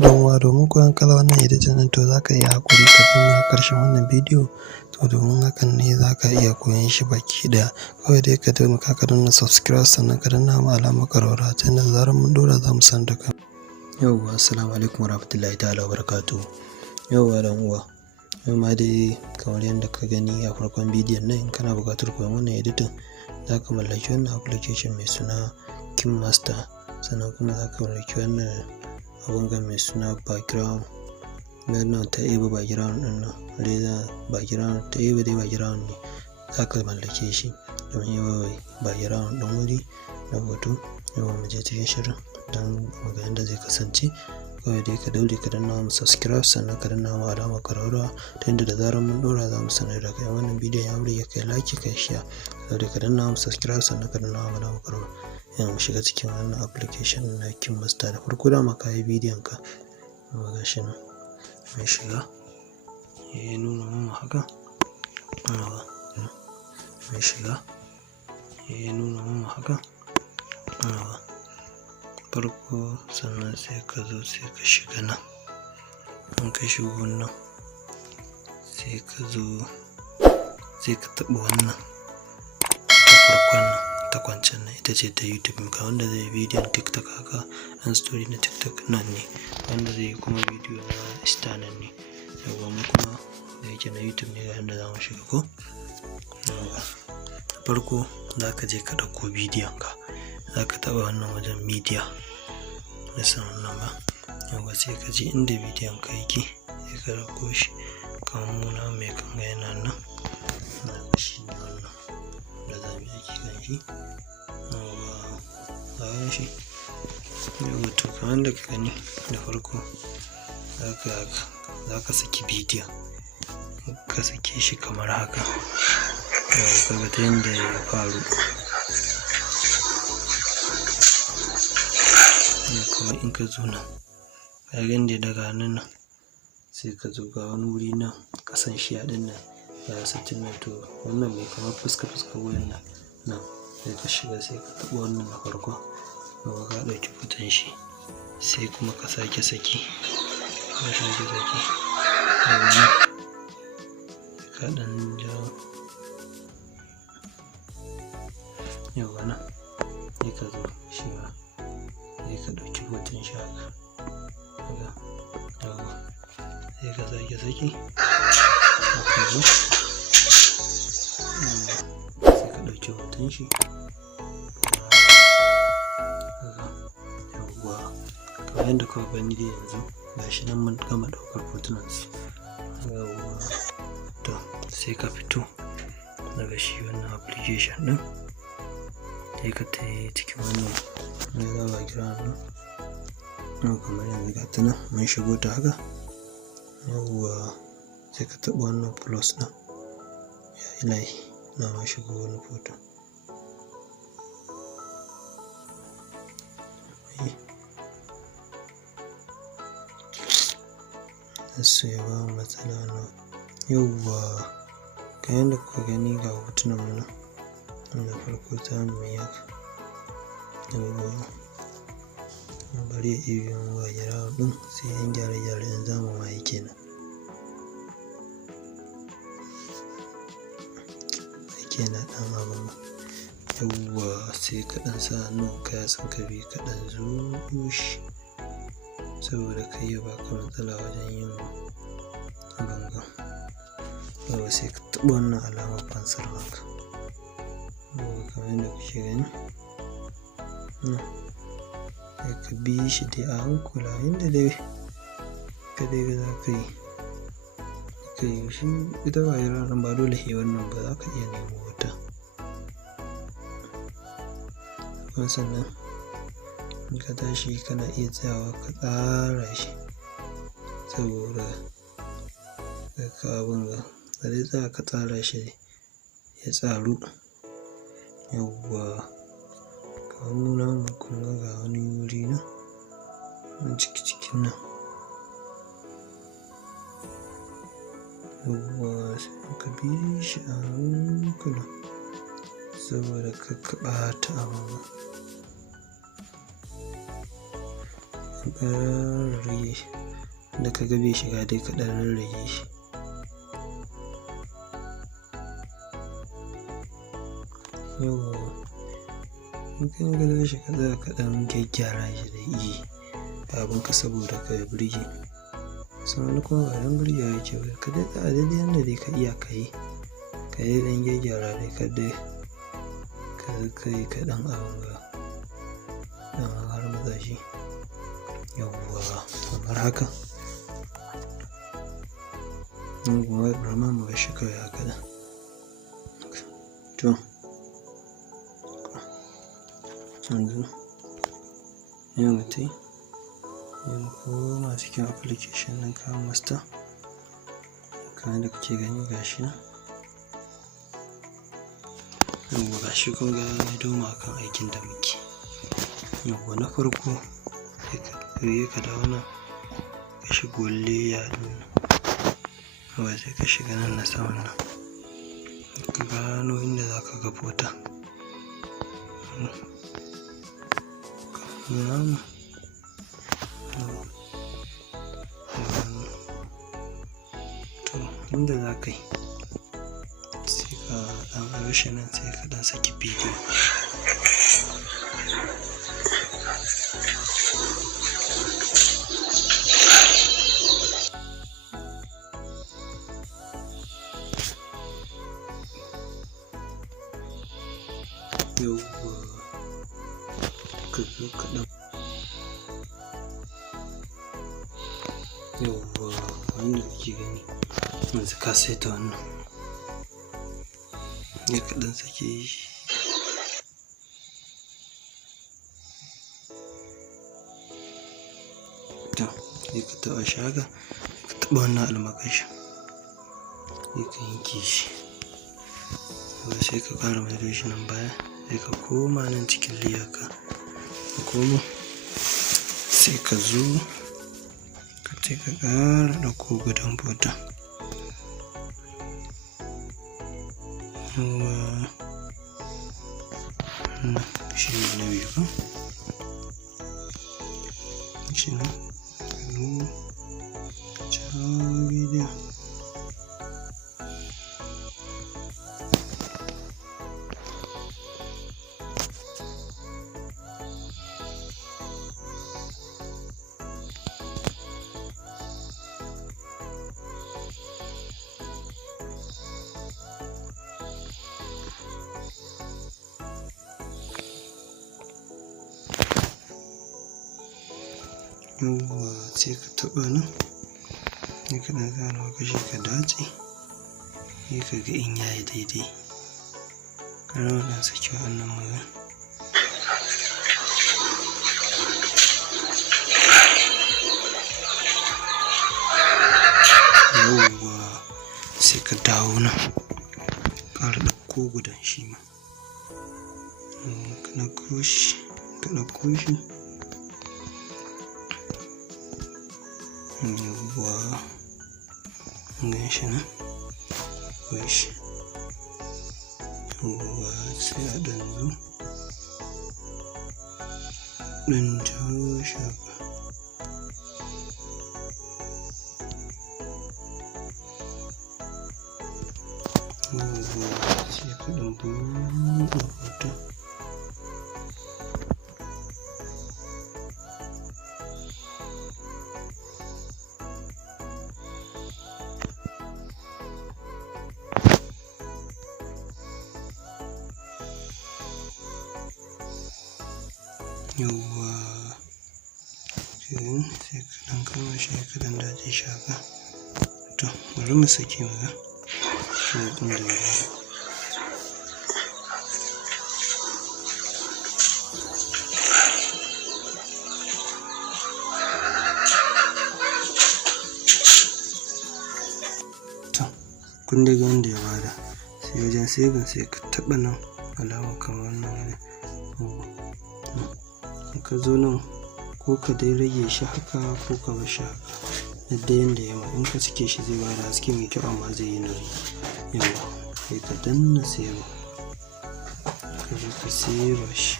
dan uwa domin koyon kalar wannan editing ɗin to za ka iya haƙuri ka bi mu har ƙarshen wannan bidiyo to domin hakan ne za ka iya koyon shi baki ɗaya. Kawai dai ka taimaka ka danna subscribe sannan ka danna mu alamar ƙararrawa ta yanda da zarar mun ɗora za mu sanar da kai. Yauwa assalamu alaikum warahmatullahi ta'ala wabarakatuh. Yauwa dan uwa, yau ma dai kamar yadda ka gani a farkon bidiyon nan in kana buƙatar koyon wannan editing za ka mallaki wannan application mai suna KineMaster, sannan kuma za ka mallaki wannan abun ga mai suna background wannan ta eba background ɗin nan reza background ta eba dai background ne za ka mallake shi domin yawa background ɗin wuri na hoto. Yawa mu je cikin shirin don mu ga yadda zai kasance. Kawai dai ka daure ka danna mu subscribe sannan ka danna mu alamar ƙararrawa ta yadda da zarar mun ɗora za mu sanar da kai. Wannan bidiyon ya burge kai like kai share, daure ka danna mu subscribe sannan ka danna mu alamar ƙararrawa. Yanzu mu shiga cikin wannan application na KineMaster. Da farko dama ka yi bidiyon ka ga shi nan mai shiga ya nuna mun haka mai shiga ya nuna mun haka farko, sannan sai ka zo sai ka shiga nan. In ka shigo nan sai ka zo sai ka taɓa wannan ta farkon nan ta kwancen nan ita ce ta YouTube. Ga wanda zai yi bidiyon TikTok haka ɗan story na TikTok nan ne, wanda zai yi kuma bidiyo na Insta nan ne. Yauwa mu kuma da yake na YouTube ne ga yanda za mu shiga ko. Farko za ka je ka ɗauko bidiyon ka, za ka taɓa wannan wajen media na saman nan ba. Yauwa sai ka je inda bidiyon ka yake sai ka ɗauko shi kamar muna mai kanga yana nan na shi ne wannan da za mu yi aiki kan shi. Yauwa bayan shi yauwa to kamar da ka gani da farko za ka saki bidiyon ka sake shi kamar haka. Yauwa ka ga ta yadda ya faru kamar in ka zo nan ka ga yadda daga nan sai ka zo ga wani wuri nan ƙasan shi ɗin nan ya satin nan to wannan mai kamar fuska wurin nan sai ka shiga sai ka taɓa wannan na farko. Yauwa ka ɗauki hoton shi sai kuma ka sake saki daga nan ka ɗan jawo yauwa nan sai ka zo shi ma sai ka ɗauki hoton shi haka yauwa sai ka sake saki ka zo sai ka ɗauki hoton shi yauwa kamar yadda kuka gani dai yanzu ga shi nan mun gama ɗaukar hotunan su. Yauwa to sai ka fito daga shi wannan application ɗin sai ka tafi cikin wannan na za background nan kamar yanzu ga ta nan mun shigo ta haka. Yauwa sai ka taɓa wannan plus nan ya ilahi na ma shigo wani hoto su ya ba matsala nan. Yauwa ga yadda kuka gani ga hotunan mu nan da farko za mu yi haka. Yauwa bari ya iya yin wa gyara ɗin sai yan gyare-gyare in za mu ma yi kenan. Sai na ɗan abin nan. Yauwa sai ka ɗan sa hannun ka ya san ka bi ka ɗan zuƙo shi saboda kai ya baka matsala wajen yin abin. Yauwa sai ka taɓa wannan alamar fansar haka. Yauwa kamar yadda kuke gani sai ka bi shi dai a hankula inda dai ka dai za ka yi shi ita ba yi ranar ba dole he wannan ba za ka iya nemo wata. Kuma sannan in ka tashi kana iya tsayawa ka tsara shi saboda ka abin ga ka dai tsaya ka tsara shi ya tsaru. Yauwa kamar mu namu kuma ga wani wuri nan cikin nan. Yauwa sai ka bi shi a hankula saboda ka ɓata abin. ka ƙara rage shi, da ka ga bai shiga dai ka ɗan rarrage shi. Yawwa, in ka ga shi ka tsaya ka ɗan gyaggyara shi da abinka saboda ka burge. Sannan kuma ba don burgewa yake ba, ka dai tsaya daidai yanda dai ka iya ka yi, ka dai ɗan gyaggyara dai ka dai ka yi ka ɗan abin ga ɗan harmatsa shi. Yawwa, kamar haka. Yawwa, bari ma mu bar shi kawai haka ɗin. To, yanzu sai mu tai, sai mu koma cikin application ɗin KineMaster. Kamar yadda kuke gani ga shi nan. Yawwa ga shi kun ga ya maido mu akan aikin da muke. Yawwa, na farko sai ka dawo nan ka shigo layer ɗin nan. Yawwa sai ka shiga nan na saman nan. Ka gano inda za ka ga photon. To, inda za ka yi sai ka ɗan bar shi nan, sai ka ɗan saki bidiyo. Yawwa, ka zo ka ɗan. Yawwa, wanda kuke gani yanzu ka saita wannan, sai ka ɗan sake shi. To, sai ka taɓa shi haka, ka taɓa wannan almakashin, sai ka yanke shi. Sai ka ƙara maido shi nan baya, sai ka koma nan cikin layer ka komo, sai ka zo ka ce ka ƙara ɗauko gudan photon. Yawwa, shi ne na biyu ba? Shi ne can bidiyon. Yawwa, sai ka taɓa nan, sai ka ɗan sa almakashi ka datse, sai ka ga in yayi daidai. Ka raba ɗan saki wannan magan. Yawwa, sai ka dawo nan, ƙara ɗauko gudan shi ma. Ka ɗauko shi, yawwa, gan shi nan, akwai shi. Yawwa, sai a ɗan zo, ɗan jawo shi haka. Yawwa, sai ka ɗan buɗe hoton. Yawwa, sai ka ɗan kama shi ka ɗan datse shi haka. To, bari mu sake mu ga abin da ya yi. To, kun dai ga wanda ya bada, sai wajen saving sai ka taɓa nan alama kamar wannan wani. Ka zo nan, ko ka dai rage shi haka ko ka bar shi haka, yadda yanda ya ma. In ka sake shi zai bada haske mai kyau amma zai yi nauyi. Yawwa, sai ka danna save, ka zo ka save shi.